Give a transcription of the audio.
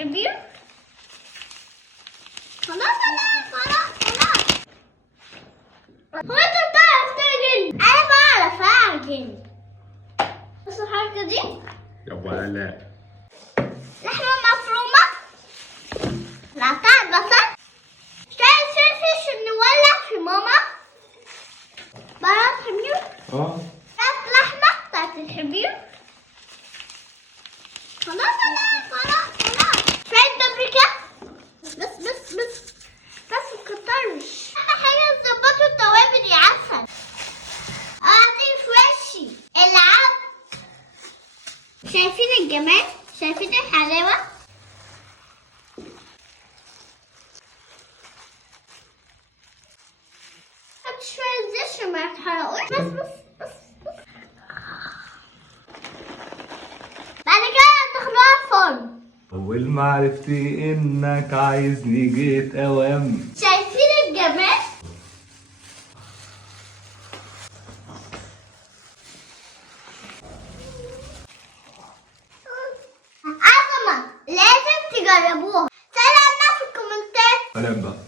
تحبيه؟ خلاص هو انت بتعرف تعجن؟ انا بعرف اعجن. بص الحركة دي يا ولا لحمة مفرومة، قطع بصل، شوية فلفل عشان نولع في ماما، بهارات حمير، شوية لحمة بتاعت الحمير. خلاص شوية بابريكا. بس مكترش. أهم حاجة تظبطوا التوابل يا عسل. أضيف وشي العب. شايفين الجمال؟ شايفين الحلاوة؟ حط شوية زيت عشان ما يتحرقوش. بس بعد كده هتدخلوها الفرن. أول ما عرفتي إنك عايزني جيت أوام. شايفين الجمال؟ عظمة، لازم تجربوها. سلام في الكومنتات. سلام بقى.